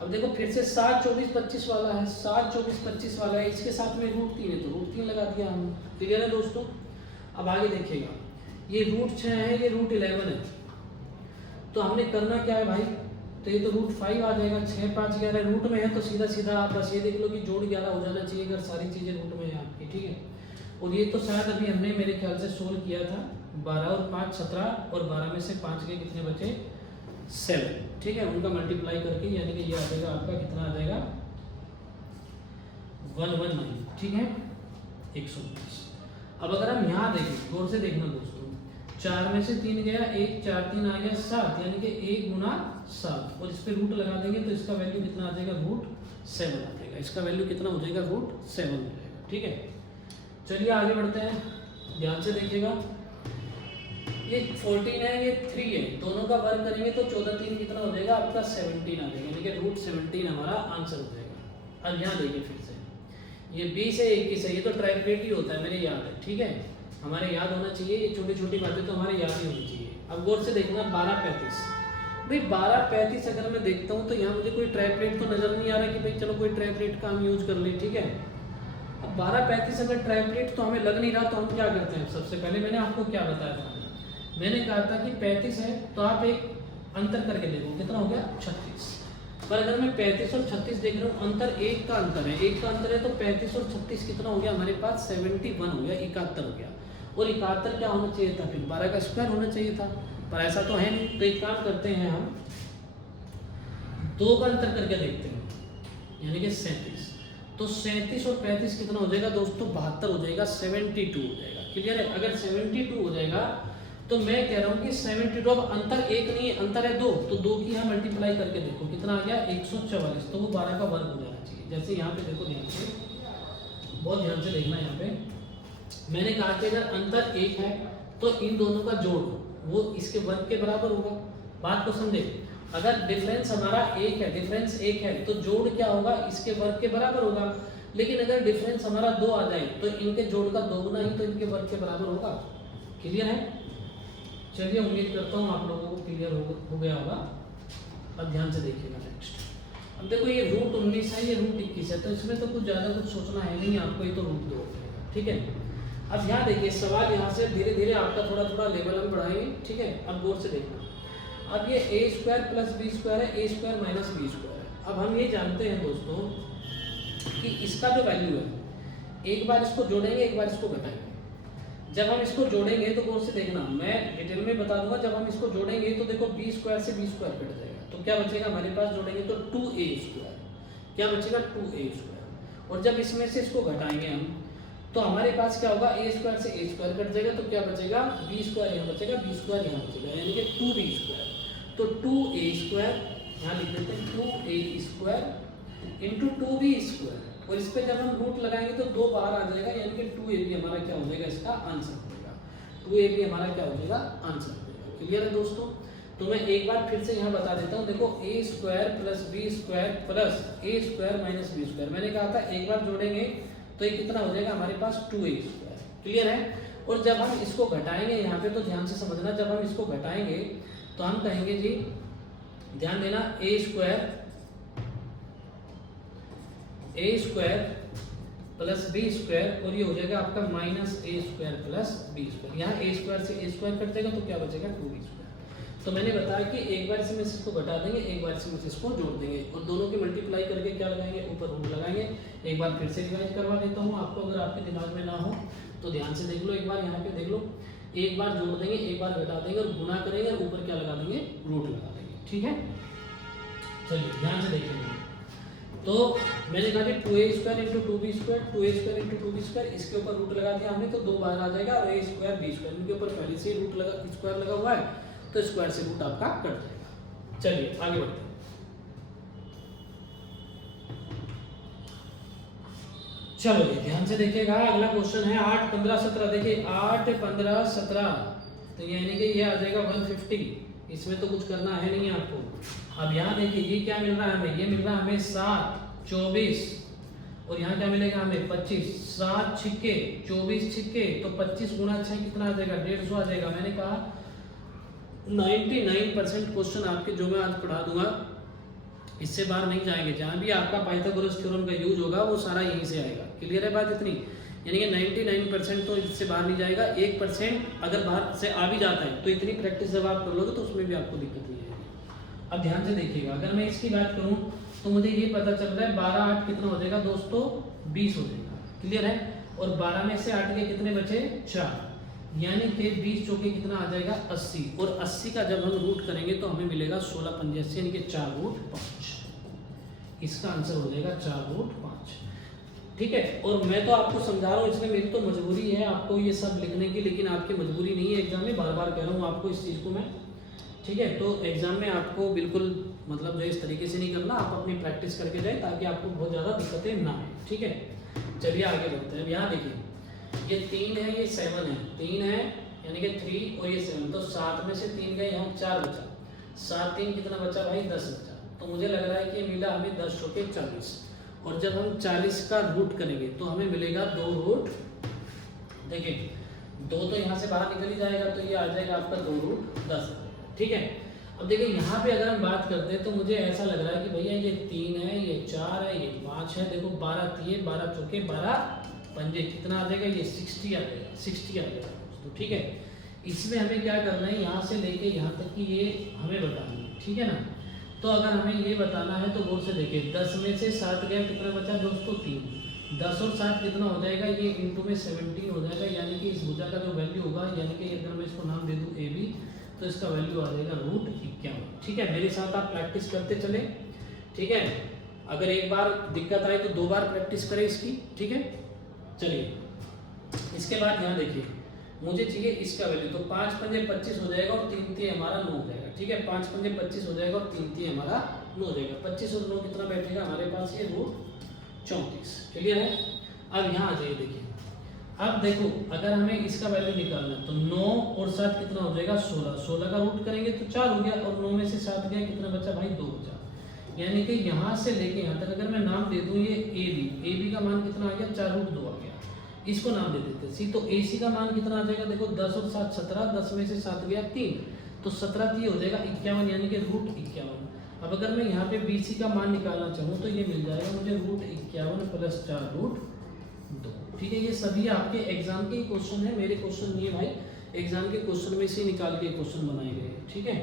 अब देखो फिर से 7 24 25 वाला है, 7 24 25 वाला है, इसके साथ में √3 है तो √3 लगा दिया हमने। क्लियर है दोस्तों। अब आगे देखिएगा ये √6 है ये √11 है, तो हमने करना क्या है भाई, तो ये तो √5 आ जाएगा। 6 5 11 रूट में है तो सीधा सीधा आप बस ये देख लो कि जोड़ 11 हो जाना चाहिए अगर सारी चीज़ें रूट में है आपकी, ठीक है। और ये तो शायद अभी हमने मेरे ख्याल से सोल्व किया था, 12 और 5 17 और 12 में से 5 के कितने बचे 7, ठीक है, उनका मल्टीप्लाई करके यानी कि ये आ जाएगा आपका कितना आ जाएगा 119, ठीक है 119। अब अगर हम यहाँ देखें गौर से देखना दोस्तों, 4 में से 3 गया, 1 4 3 आ गया 7, यानी कि 1 गुना 7, और इस पे रूट लगा देंगे तो इसका वैल्यू कितना आ जाएगा, √7 आ जाएगा। इसका वैल्यू कितना हो जाएगा, √7 हो जाएगा। ठीक है, चलिए आगे बढ़ते हैं, ध्यान से देखिएगा। ये 14 है, ये 3 है, दोनों का वर्ग करेंगे तो 14 3 कितना हो जाएगा आपका, 17 आ जाएगा, यानी कि √17 हमारा आंसर हो जाएगा। अब यहाँ देखिए फिर से, ये 20 है 21 है, ये तो ट्राइप्लेट ही होता है, मेरे याद है। ठीक है, हमारे याद होना चाहिए, ये छोटी छोटी बातें तो हमारे याद ही होनी चाहिए। अब गौर से देखना 12 35, भाई 12 35 अगर मैं देखता हूँ तो यहाँ मुझे कोई ट्राइप्लेट तो नजर नहीं आ रहा कि भाई चलो कोई ट्राइप्लेट का हम यूज कर ले। ठीक है, अब 12 35 अगर ट्राइप्लेट तो हमें लग नहीं रहा, तो हम क्या करते हैं, सबसे पहले मैंने आपको क्या बताया था, मैंने कहा था कि 35 है तो आप एक अंतर करके देखो कितना हो गया, 36। पर अगर मैं 35 और 36 देख रहा हूँ, अंतर एक का अंतर है, एक का अंतर है, तो 35 और 36 कितना हो गया हमारे पास, 71 हो गया, 71 हो गया। और 71 क्या होना चाहिए था, फिर 12 का स्क्वायर होना चाहिए था, पर ऐसा तो है नहीं। तो एक काम करते हैं, हम 2 का अंतर करके देखते हैं, यानी कि 37। तो 37 और 35 कितना हो जाएगा दोस्तों, 72 हो जाएगा, 72 हो जाएगा। क्लियर है, अगर 72 हो जाएगा तो मैं कह रहा हूँ कि 72, अब अंतर एक नहीं है, अंतर है 2, तो 2 की यहाँ मल्टीप्लाई करके देखो कितना आ गया, 144, तो वो 12 का वर्ग हो जाना चाहिए। जैसे यहाँ पे देखो, ध्यान से, बहुत ध्यान से देखना, यहाँ पे मैंने कहा कि अगर अंतर 1 है तो इन दोनों का जोड़ वो इसके वर्ग के बराबर होगा। बात को समझे, अगर डिफरेंस हमारा 1 है, डिफरेंस 1 है तो जोड़ क्या होगा, इसके वर्ग के बराबर होगा। लेकिन अगर डिफरेंस हमारा 2 आ जाए तो इनके जोड़ का 2 गुना ही तो इनके वर्ग के बराबर होगा। क्लियर है, चलिए उम्मीद करता हूँ आप लोगों को क्लियर हो गया होगा। अब ध्यान से देखिएगा नेक्स्ट। अब देखो ये √19 है, ये √21 है, तो इसमें तो कुछ ज़्यादा कुछ सोचना है नहीं आपको, ये तो √2 हो जाएगा। ठीक है, अब यहाँ देखिए सवाल, यहाँ से धीरे धीरे आपका थोड़ा थोड़ा लेवल हम बढ़ाएंगे। ठीक है, अब गौर से देखना। अब ये a² + b² है, a² - b² है। अब हम ये जानते हैं दोस्तों कि इसका जो वैल्यू है, एक बार इसको जोड़ेंगे, एक बार इसको घटाएंगे। जब हम इसको जोड़ेंगे तो गौर से देखना, मैं डिटेल में बता दूंगा। जब हम इसको जोड़ेंगे तो देखो b² से b² कट जाएगा, तो क्या बचेगा हमारे पास, जोड़ेंगे तो 2a², क्या बचेगा, 2a²। और जब इसमें से इसको घटाएंगे हम तो हमारे पास क्या होगा, a² से a² कट जाएगा, तो क्या बचेगा, b² यहाँ बचेगा, b² यहाँ बचेगा, यानी कि 2b²। तो 2a² यहाँ लिख देते हैं, 2a² इंटू 2b², और इस पे जब हम रूट लगाएंगे तो 2 बाहर आ जाएगा, यानी कि 2ab हमारा क्या हो जाएगा, इसका आंसर हो जाएगा। 2ab हमारा क्या हो जाएगा, आंसर हो जाएगा। क्लियर है दोस्तों, तो मैं एक बार फिर से यहाँ बता देता हूँ। देखो a² + b² + a² - b², मैंने कहा था एक बार जोड़ेंगे तो ये कितना हो जाएगा हमारे पास, 2a²। क्लियर है, और जब हम इसको घटाएंगे यहाँ पे, तो ध्यान से समझना, जब हम इसको घटाएंगे तो हम कहेंगे जी, ध्यान देना, a² + b², और ये हो जाएगा आपका -a² + b²। यहाँ a² से a² कट जाएगा, तो क्या बचेगा, 2b²। तो मैंने बताया कि एक बार इसमें इसको घटा देंगे, एक बार इसमें इसको जोड़ देंगे, और दोनों की मल्टीप्लाई करके क्या लगाएंगे, ऊपर रूट लगाएंगे। एक बार फिर से रिवाइज करवा देता हूँ आपको, अगर आपके दिमाग में ना हो तो ध्यान से देख लो, एक बार यहाँ पे देख लो, एक बार जोड़ देंगे, एक बार घटा देंगे, और गुना करेंगे, और ऊपर क्या लगा देंगे, रूट लगा देंगे। ठीक है, चलिए ध्यान से देखेंगे। तो मैंने कहा कि 2a² into 2b², 2a² into 2b², इसके ऊपर रूट लगा दिया हमने, तो 2 बाहर आ जाएगा, और a² b², इनके ऊपर पहले से रूट लगा, स्क्वायर लगा हुआ है, तो स्क्वायर से रूट आपका कट जाएगा। चलिए आगे बढ़ते हैं। चलो जी ध्यान से देखिएगा, अगला क्वेश्चन है 8 15 17। देखिए 8 15 17, तो यानी कि ये आ जाएगा 150। इसमें तो कुछ करना है नहीं आपको। अब यहाँ देखिए ये क्या मिल रहा है हमें, ये मिल रहा है हमें 7 24, और यहाँ क्या मिलेगा हमें 25। 7 छिक्के 24 छिक्के, तो 25 गुना 6 कितना आ जाएगा, 150 आ जाएगा। मैंने कहा 99% क्वेश्चन आपके जो मैं आज पढ़ा दूंगा इससे बाहर नहीं जाएंगे। जहाँ भी आपका पाइथागोरस थ्योरम का यूज होगा वो सारा यहीं से आएगा। क्लियर है बात इतनी, यानी कि 99% तो इससे बाहर नहीं जाएगा। 1% अगर बाहर से आ भी जाता है तो इतनी प्रैक्टिस जब आप कर लोगे तो उसमें भी आपको दिक्कत नहीं आएगी। अब ध्यान से देखिएगा, अगर मैं इसकी बात करूँ तो मुझे ये पता चल रहा है 12 8 कितना हो जाएगा दोस्तों, 20 हो जाएगा। क्लियर है, और 12 में से 8 के कितने बचे, 4, यानी कि 20 चौके कितना आ जाएगा 80, और 80 का जब हम रूट करेंगे तो हमें मिलेगा 16 पंजे 80, यानी कि 4 रूट 5। इसका आंसर हो जाएगा 4 रूट 5। ठीक है। और मैं तो आपको समझा रहा हूँ, इसमें मेरी तो मजबूरी है आपको ये सब लिखने की, लेकिन आपकी मजबूरी नहीं है एग्जाम में, बार बार कह रहा हूँ आपको इस चीज़ को मैं, ठीक है। तो एग्जाम में आपको बिल्कुल मतलब जो इस तरीके से नहीं करना, आप अपनी प्रैक्टिस करके जाए ताकि आपको बहुत ज़्यादा दिक्कतें ना आए, ठीक है। चलिए आगे बढ़ते हैं। यहाँ देखिए ये 3 है, ये 7 है, 3 है यानी कि 3 और ये 7, तो 7 में से 3 गए, यहाँ 4 बचा, 7 3 कितना बचा भाई 10 बचा। तो मुझे लग रहा है कि मिला हमें 10 चौके 40, और जब हम 40 का रूट करेंगे तो हमें मिलेगा 2 रूट, देखिए 2 तो यहाँ से बाहर निकल ही जाएगा, तो ये आ जाएगा आपका 2 रूट 10, ठीक है। अब देखिए यहाँ पे अगर हम बात करते हैं तो मुझे ऐसा लग रहा है कि भैया ये 3 है, ये 4 है, ये 5 है, देखो 12 3 12 चौके 12 पंजे कितना आ जाएगा, ये 60 आ जाएगा, 60 आ जाएगा दोस्तों, ठीक है। इसमें हमें क्या करना है, यहाँ से लेके यहाँ तक कि ये हमें बताना है, ठीक है ना। तो अगर हमें ये बताना है तो गौर से देखिए 10 में से 7 गया, कितना बचा दोस्तों 3, 10 और 7 कितना हो जाएगा, ये इंटू में 17 हो जाएगा, यानी कि इस भुजा का जो वैल्यू होगा, यानी कि अगर मैं इसको नाम दे दूँ ए बी, तो इसका वैल्यू आ जाएगा रूट 51, ठीक है। मेरे साथ आप प्रैक्टिस करते चले, ठीक है। अगर एक बार दिक्कत आए तो 2 बार प्रैक्टिस करें इसकी, ठीक है। चलिए इसके बाद यहाँ देखिए मुझे चाहिए इसका वैल्यू, तो 5 पंजे 25 हो जाएगा और 3 3 हमारा 9 हो जाएगा, ठीक है। 5 पंजे 25 हो जाएगा और 3 3 हमारा 9 हो जाएगा, 25 और 9 कितना बैठेगा हमारे पास, ये रूट 34, क्लियर है। अब यहाँ आ जाइए देखिए, अब देखो अगर हमें इसका वैल्यू निकालना है तो 9 और 7 कितना हो जाएगा 16, 16 का रूट करेंगे तो 4 हो गया, और 9 में से 7 गया, कितना बचा भाई 2 बचा, यानी कि यहाँ से लेके यहाँ तक अगर मैं नाम दे दूँ ये ए बी का मान कितना आ गया 4 रूट 2 आ गया, इसको नाम दे देते सी। तो ए सी का मान कितना आ जाएगा, देखो 10 और 7 17, 10 में से 7 गया 3, तो 17 3 हो जाएगा 51, यानी कि रूट 51। अब अगर मैं यहाँ पे बी सी का मान निकालना चाहूँ तो ये मिल जाएगा मुझे रूट 51 प्लस 4 रूट 2, ठीक है। ये सभी आपके एग्जाम के क्वेश्चन है, मेरे क्वेश्चन नहीं है भाई, एग्जाम के क्वेश्चन में से निकाल के क्वेश्चन बनाए गए हैं, ठीक है।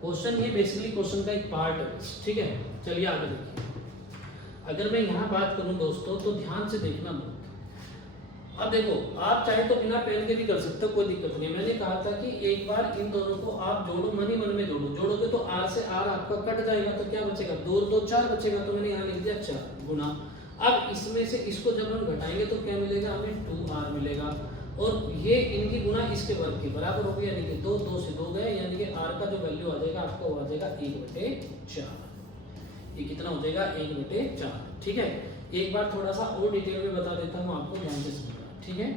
क्वेश्चन ये बेसिकली क्वेश्चन का एक पार्ट है, ठीक है। चलिए आगे देखिए, अगर मैं यहाँ बात करूँ दोस्तों तो ध्यान से देखना बहुत। अब देखो आप चाहे तो बिना पेन के भी कर सकते हो, कोई दिक्कत नहीं। मैंने कहा था कि एक बार इन दोनों को आप जोड़ो, मन ही मन में जोड़ो, जोड़ोगे तो आर से आर आपका कट जाएगा, तो क्या बचेगा 2 2 4 बचेगा, तो मैंने यहाँ लिख दिया 4 गुना। अब इसमें से इसको जब हम घटाएंगे तो क्या मिलेगा हमें 2r मिलेगा, और ये इनकी गुना इसके वर्ग के बराबर हो गया, यानी कि 2 2 से 2 गए, यानी कि r का जो वैल्यू आ जाएगा आपका वो आ जाएगा 1/4, ये कितना हो जाएगा 1/4, ठीक है। एक बार थोड़ा सा और डिटेल में बता देता हूँ आपको, ध्यान से समझना, ठीक है।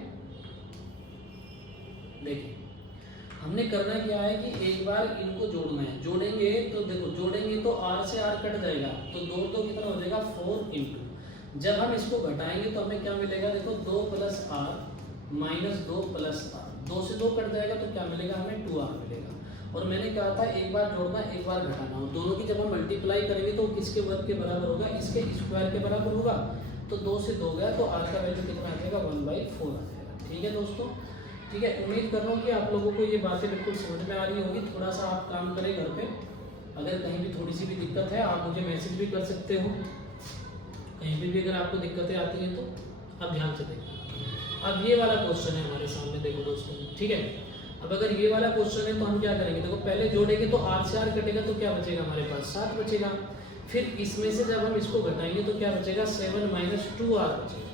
देखिए हमने करना क्या है कि एक बार इनको जोड़ना है, जोड़ेंगे तो देखो जोड़ेंगे तो r से r कट जाएगा, तो 2 2 कितना हो जाएगा 4 इंटू, जब हम इसको घटाएंगे तो हमें क्या मिलेगा, देखो 2 plus r minus 2 plus r, 2 से 2 कट जाएगा तो क्या मिलेगा हमें 2r मिलेगा। और मैंने कहा था एक बार जोड़ना एक बार घटाना हो, दोनों की जब हम मल्टीप्लाई करेंगे तो किसके वर्ग के बराबर होगा, इसके स्क्वायर के बराबर होगा, तो 2 से 2 गया तो r का वैल्यू कितना आ जाएगा 1/4 आ जाएगा, ठीक है दोस्तों। ठीक है, उम्मीद कर रहा हूँ कि आप लोगों को ये बातें बिल्कुल समझ में आ रही होगी। थोड़ा सा आप काम करें घर पे, अगर कहीं भी थोड़ी सी भी दिक्कत है आप मुझे मैसेज भी कर सकते हो, कहीं पे भी अगर आपको दिक्कतें आती हैं तो। अब ध्यान से देखो, अब ये वाला क्वेश्चन है हमारे सामने, देखो दोस्तों, ठीक है। अब अगर ये वाला क्वेश्चन है तो हम क्या करेंगे, देखो पहले जोड़ेंगे तो r से r कटेगा तो क्या बचेगा हमारे पास 7 बचेगा, फिर इसमें से जब हम इसको घटाएंगे तो क्या बचेगा 7 माइनस 2r बचेगा,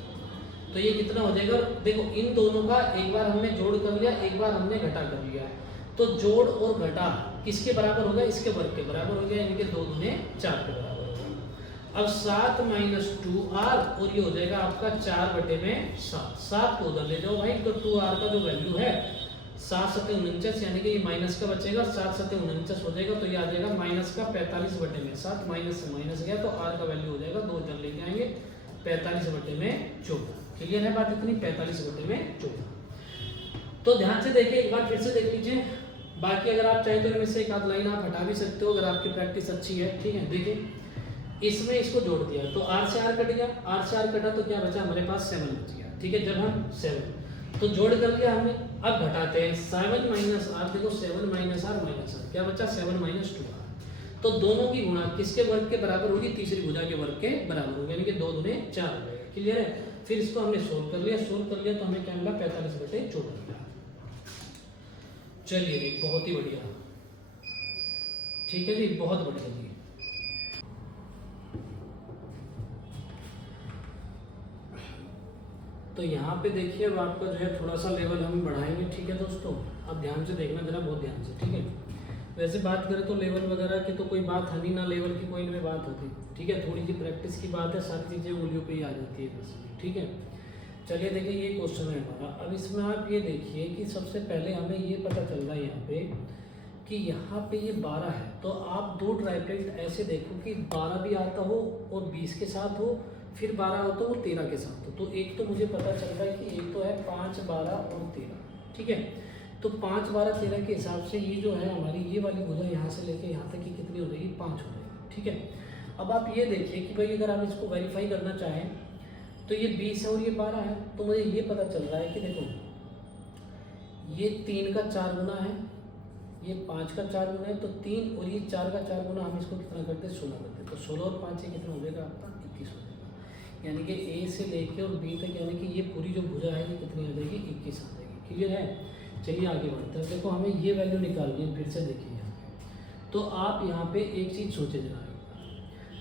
तो ये कितना हो जाएगा। देखो इन दोनों का एक बार हमने जोड़ कर लिया, एक बार हमने घटा कर लिया, तो जोड़ और घटा किसके बराबर होगा, इसके वर्ग के बराबर हो गया, यानी कि 2 दूने 4 के बराबर होगा। अब 7 माइनस 2r और ये हो जाएगा आपका 4/7, 7 को उधर ले जाओ भाई, तो 2r का जो वैल्यू है 7 7 49, यानी कि ये माइनस का बचेगा, 7 7 49 हो जाएगा, तो ये आ जाएगा माइनस का 45/7, माइनस से माइनस गया तो r का वैल्यू हो जाएगा 2 इधर लेके आएंगे 45/14। क्लियर है बात इतनी, 45/14। तो ध्यान से देखिए, एक बार फिर से देख लीजिए, बाकी अगर आप चाहे तो इनमें से एक आध लाइन आप हटा भी सकते हो अगर आपकी प्रैक्टिस अच्छी है, ठीक है। देखिए इसमें इसको जोड़ दिया तो r से r कट गया, r से r कटा तो क्या बचा हमारे पास 7 बच गया, ठीक है। जब हम 7 तो जोड़ कर लिया हमने, अब घटाते हैं 7 माइनस r, देखो 7 माइनस r माइनस r क्या बचा 7 माइनस 2r, तो दोनों की गुणा किसके वर्ग के बराबर होगी, तीसरी भुजा के वर्ग के बराबर होगी, यानी कि 2 दूने 4 हो जाएगा। क्लियर है, फिर इसको हमने सोल्व कर लिया, सोल्व कर लिया तो हमें क्या मिला 45/14 मिला। चलिए जी बहुत ही बढ़िया, ठीक है जी, बहुत बढ़िया जी। तो यहाँ पे देखिए अब आपका जो है थोड़ा सा लेवल हम बढ़ाएंगे, ठीक है दोस्तों। अब ध्यान से देखना जरा, बहुत ध्यान से, ठीक है। वैसे बात करें तो लेवल वगैरह की तो कोई बात है नहीं, ना लेवल की कोई इनमें बात होती, ठीक है। थोड़ी सी प्रैक्टिस की बात है, सारी चीज़ें उंगलियों पे ही आ जाती है बस, ठीक है। चलिए देखिए ये क्वेश्चन है हमारा। अब इसमें आप ये देखिए कि सबसे पहले हमें ये पता चल रहा है यहाँ पे कि यहाँ पे ये 12 है, तो आप दो ट्राइप्लेट ऐसे देखो कि 12 भी आता हो और 20 के साथ हो, फिर 12 हो तो वो 13 के साथ हो। तो एक तो मुझे पता चल रहा है कि एक तो है 5, 12 और 13, ठीक है। तो 5, 12, 13 के हिसाब से ये जो है हमारी ये वाली भुजा यहाँ से लेके यहाँ तक की कितनी हो जाएगी, 5 हो जाएगी, ठीक है। अब आप ये देखिए कि भाई अगर हम इसको वेरीफाई करना चाहें तो ये 20 है और ये 12 है, तो मुझे ये पता चल रहा है कि देखो ये 3 का 4 गुना है, ये 5 का 4 गुना है, तो 3 और ये 4 का 4 गुना, हम इसको कितना करते हैं, 16 करते हैं। तो 16 और 5 से कितना हो जाएगा आपका, 21 हो जाएगा। यानी कि ए से लेके और बी तक, यानी कि ये पूरी जो भुजा है ये कितनी आ जाएगी, 21 आ जाएगी। क्लियर है। चलिए आगे बढ़ते हैं। देखो हमें ये वैल्यू निकालनी है, फिर से देखिए यहाँ पे। तो आप यहाँ पे एक चीज़ सोचे जरा,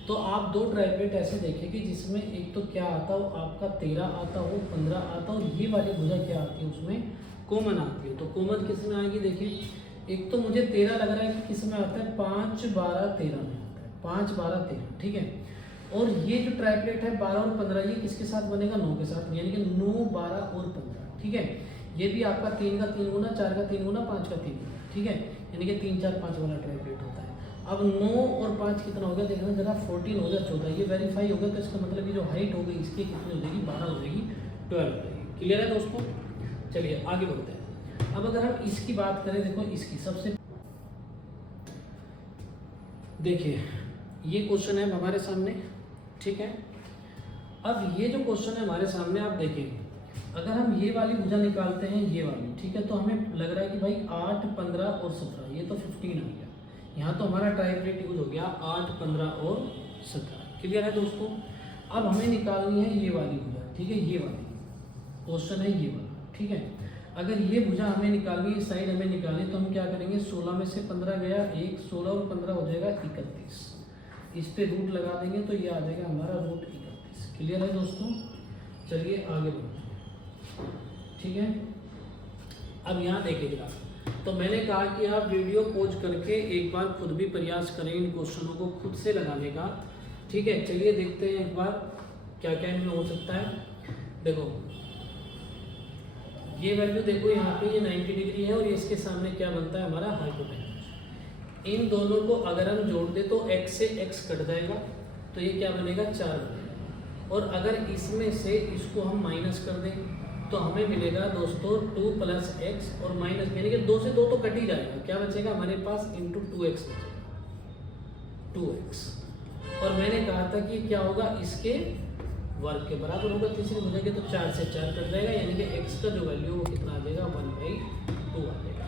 तो आप दो ट्राइप्लेट ऐसे देखें कि जिसमें एक तो क्या आता हो आपका 13 आता हो, 15 आता हो, ये वाली भुजा क्या आती है उसमें कॉमन आती है। तो कॉमन किस में आएगी, देखिए एक तो मुझे 13 लग रहा है कि किस में आता है, 5, 12, 13 में आता है, 5, 12, 13, ठीक है। और ये जो ट्राइप्लेट है 12 और 15, ये किसके साथ बनेगा, 9 के साथ, यानी कि 9, 12 और 15, ठीक है। ये भी आपका 3 का 3 गुना, 4 का 3 गुना, 5 का 3 गुना, ठीक है। यानी कि 3, 4, 5 वाला ट्राइप्लेट होता है। अब 9 और 5 कितना हो गया, देखना जरा, 14 हो गया, 14, ये वेरीफाई हो गया। तो इसका मतलब ये जो हाइट हो गई इसकी कितनी हो जाएगी, 12 हो जाएगी, 12 हो जाएगी। क्लियर है दोस्तों। चलिए आगे बढ़ते हैं। अब अगर हम इसकी बात करें, देखो इसकी सबसे देखिए ये क्वेश्चन है हमारे सामने, ठीक है। अब ये जो क्वेश्चन है हमारे सामने, आप देखें अगर हम ये वाली भुजा निकालते हैं, ये वाली, ठीक है, तो हमें लग रहा है कि भाई 8, 15 और 17, ये तो 15 आ गया। यहाँ तो हमारा ट्राइप्लेट यूज हो गया 8, 15 और 17। क्लियर है दोस्तों। अब हमें निकालनी है ये वाली भुजा, ठीक है, ये वाली क्वेश्चन है ये वाला, ठीक है। अगर ये भुजा हमें निकालनी है, इस साइड हमें निकालनी है, तो हम क्या करेंगे, 16 में से 15 गया, 1, 16 और 15 हो जाएगा 31। इस पे रूट लगा देंगे तो ये आ जाएगा हमारा रूट 31। क्लियर है दोस्तों। चलिए आगे बढ़ते हैं, ठीक है। अब यहाँ देखिएगा, तो मैंने कहा कि आप वीडियो पॉज करके एक बार खुद भी प्रयास करें इन क्वेश्चनों को खुद से लगाने का, ठीक है। चलिए देखते हैं एक बार क्या क्या इनमें हो सकता है। देखो ये वैल्यू देखो यहाँ पे ये 90 डिग्री है और इसके सामने क्या बनता है हमारा हाइपोटेन्यूज। इन दोनों को अगर हम जोड़ दे तो x से x कट जाएगा, तो ये क्या बनेगा, 4 बनेगा। और अगर इसमें से इसको हम माइनस कर दें तो हमें मिलेगा दोस्तों 2 + x और माइनस, यानी कि 2 से 2 तो कट ही जाएगा, क्या बचेगा हमारे पास, इंटू 2x बचेगा, 2x। और मैंने कहा था कि क्या होगा, इसके वर्ग के बराबर होगा, तीसरी भुजा के, तो 4 से 4 कट जाएगा, यानी कि x का जो वैल्यू वो कितना आ जाएगा, 1/2 आ जाएगा।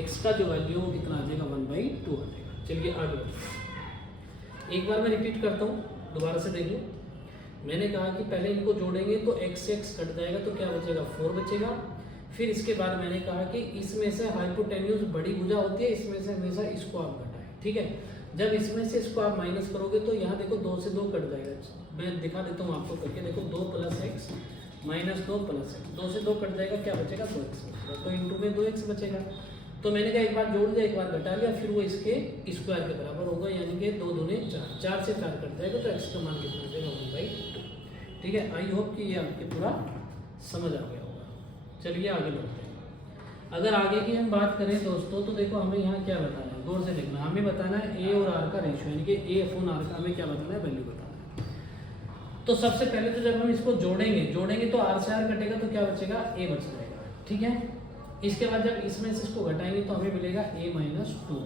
x का जो वैल्यू वो कितना आ जाएगा, 1/2 आ जाएगा। चलिए आगे बढ़ते, एक बार मैं रिपीट करता हूँ, दोबारा से देख लो। मैंने कहा कि पहले इनको जोड़ेंगे तो x से x कट जाएगा, तो क्या बचेगा, 4 बचेगा। फिर इसके बाद मैंने कहा कि इसमें से हाइपोटेन्यूज बड़ी भुजा होती है, इसमें से हमेशा इसको आप घटाएं, ठीक है। जब इसमें से इसको आप माइनस करोगे तो यहाँ देखो 2 से 2 कट जाएगा। मैं दिखा देता हूँ आपको करके, देखो 2 + x -2 + x, 2 से 2 कट जाएगा, क्या बचेगा, 2x बचेगा, तो इंटू में 2x बचेगा। तो मैंने कहा एक बार जोड़ दिया, एक बार घटा लिया, फिर वो इसके स्क्वायर के बराबर होगा, यानी कि 2 दूने 4, 4 से 4 कट जाएगा, तो x का मान कितना आ जाएगा, 1/2, ठीक है। आई होप कि ये आपके पूरा समझ आ गया होगा। चलिए आगे बढ़ते हैं। अगर आगे की हम बात करें दोस्तों, तो देखो हमें यहाँ क्या बताना है, गौर से देखना, हमें बताना है a और r का रेशियो, यानी कि a/r का हमें क्या बताना है, वैल्यू बताना है। तो सबसे पहले तो जब हम इसको जोड़ेंगे तो r से r कटेगा, तो क्या बचेगा, a बच जाएगा, ठीक है। इसके बाद जब इसमें से इसको घटाएंगे तो हमें मिलेगा a - 2,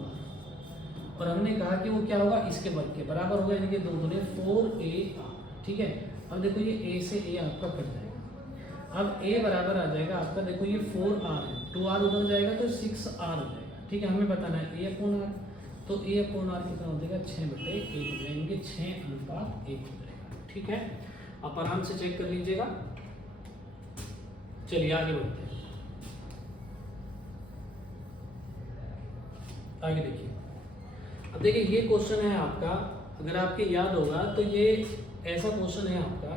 और हमने कहा कि वो क्या होगा, इसके वर्ग के बराबर होगा, यानी कि 2 दूने 4a, ठीक है। अब देखो ये a से a आपका कट जाएगा, अब a बराबर आ जाएगा आपका, देखो ये 4r है, 2r उधर जाएगा तो 6r हो जाएगा, ठीक है। हमें बताना है a/r, तो a/r कितना हो जाएगा, 6/1 हो जाएंगे, 6:1 हो जाएगा, ठीक है। आप आराम से चेक कर लीजिएगा। चलिए आगे बढ़ते हैं। आगे देखिए, अब देखिए ये क्वेश्चन है आपका, अगर आपके याद होगा तो ये ऐसा क्वेश्चन है आपका,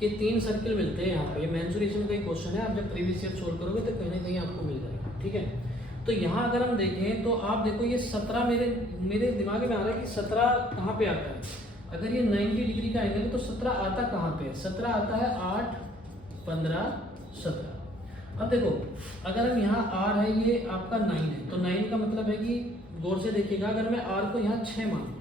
कि 3 सर्किल मिलते हैं यहाँ पे। ये मेंसुरेशन का ही क्वेश्चन है, आप जब प्रीवियस ईयर सोल्व करोगे तो कहीं ना कहीं आपको मिल जाएगा, ठीक है। तो यहाँ अगर हम देखें तो आप देखो ये 17 मेरे दिमाग में आ रहा है कि 17 कहाँ पे आता है। अगर ये 90 डिग्री का एंगल है तो 17 आता कहाँ पे है? 17 आता है 8, 15, 17। अब देखो अगर हम यहाँ r है, ये आपका 9 है, तो 9 का मतलब है कि गौर से देखिएगा, अगर मैं r को यहाँ 6 मानूँ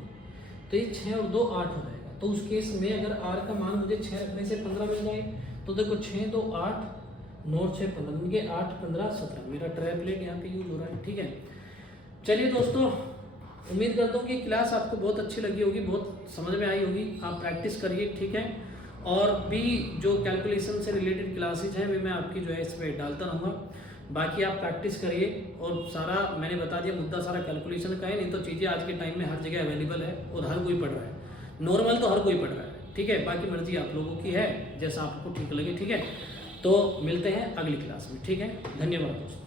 तो ये 6 और 2 8 हो जाएगा। तो उस केस में अगर r का मान मुझे 6 रखने से 15 मिल जाए, तो देखो 6 2 8, 9 6 15, ये 8 15 17, मेरा ट्राइप्लेट यहाँ पे यूज हो रहा है, ठीक है। चलिए दोस्तों, उम्मीद करता हूँ कि क्लास आपको बहुत अच्छी लगी होगी, बहुत समझ में आई होगी। आप प्रैक्टिस करिए, ठीक है। और भी जो कैलकुलेशन से रिलेटेड क्लासेज हैं वे मैं आपकी जो है इस पर डालता रहूँगा। बाकी आप प्रैक्टिस करिए, और सारा मैंने बता दिया, मुद्दा सारा कैलकुलेशन का है। नहीं तो चीज़ें आज के टाइम में हर जगह अवेलेबल है और हर कोई पढ़ रहा है। नॉर्मल तो हर कोई पढ़ रहा है, ठीक है। बाकी मर्जी आप लोगों की है, जैसा आपको ठीक लगे, ठीक है। तो मिलते हैं अगली क्लास में, ठीक है। धन्यवाद दोस्तों।